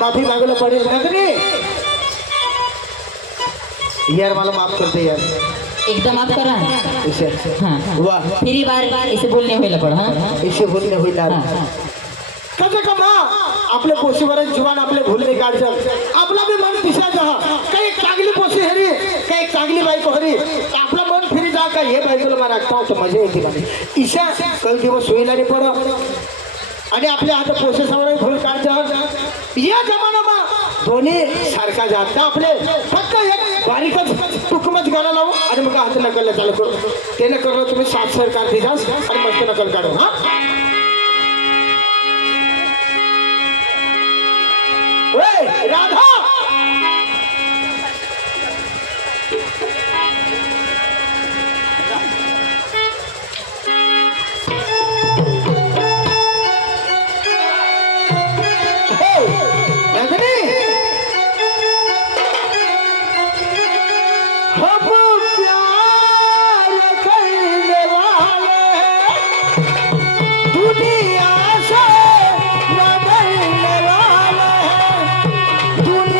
माफी मांगना पड़ेल नंदिनी यार मला माफ करते यार एकदम माफ करा। इसे हाँ वाह फिर बार इसे बोलने हुए पड़ा। हाँ इसे बोलणे होईल कसं का मा आपले पोशीवर जुवान आपले भूलने काढजल आपला बी मन दिसायचं हा काही चांगली पोशी हरी काही चांगली बायको हरी आपला मन फिरी जा का हे बायकोला मला राखता होतं मजा येते मला ईशा कल दिवस होईल आणि पड आणि आपल्या हात पोशेसावर भूल काढजल या जमानामा दोन्ही सारखा जात आपले फक्त एक बारीकच तुकमत गाणं लावू आणि मग हात नकल चालू करू ते न करू तुम्ही साथ सरकार दिसास आणि मस्त नकल काढू हा राधा दुनिया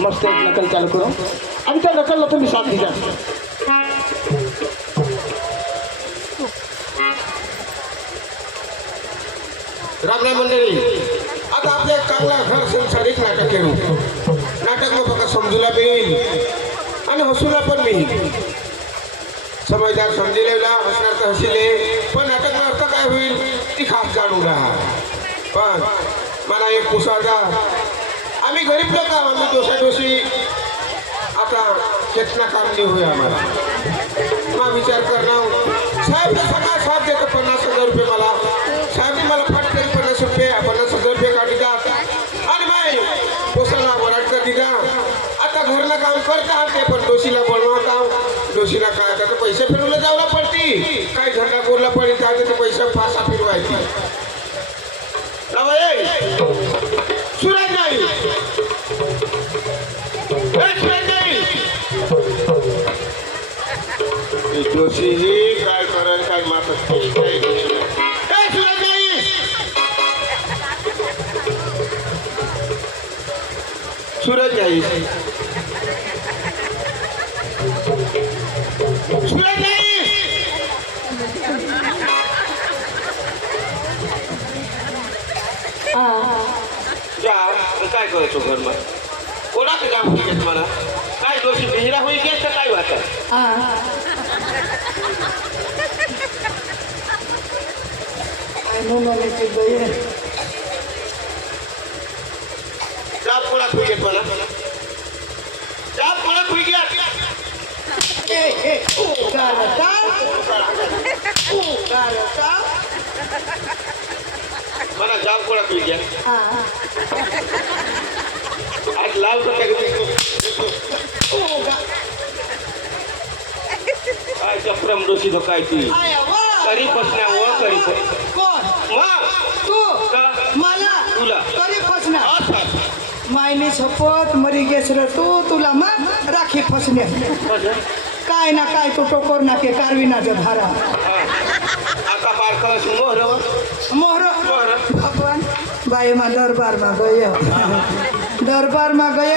मस्त एक नकल चालू करू आणि त्या नकलला तुम्ही साथ द्या. रामराय मंडळी, आता आपल्या चांगला घर संसारिक नाटक करू. नाटक मग बघा समजूला बी येईल आणि हसूला पण मिळेल. समजदार समजिलेला हसणार तर हसिले, पण नाटक अर्थ काय होईल ती खास जाणून राहा. पण मला एक पुसादा, आम्ही गरीब लोक आहोत, आम्ही दोषादोषी आता चेतना काम नाही होय आम्हाला. मग विचार करणार साहेब सगळा साहेब देतो 50,000 रुपये मला. साहेब मला फाट तरी 50,000 रुपये काढी द्या आणि माय पोसाला वराटचा दिला. आता घरनं काम करता ते पण दोषीला बनवा काम. दोषीला काय आता पैसे फिरवलं जावला पडती, काय धंदा बोलला पडली त्याचे पैसे फासा फिरवायची. सुरज नाही जोशी ही काय करायला काय मागत सूरज नाही सूरज नाही जा काय करायचो घरमा कोणाचं काम होईल मला काय दोषी बिहरा होई गे तर काय वाटत जाप कोणात होई घेत मला जाप कोणात होई घ्या मला जाप कोणात होई घ्या आज लाल काय काय चप्रम दोषी तो काय ती करी पसण्या व करी तुला मायने शपथ मरी गेस र तुला मग राखी फसणे काय ना काय तो टोकोर ना के कारविनाचं भारा आता बारकास मोहर भगवान बाई मा दरबार मा गयो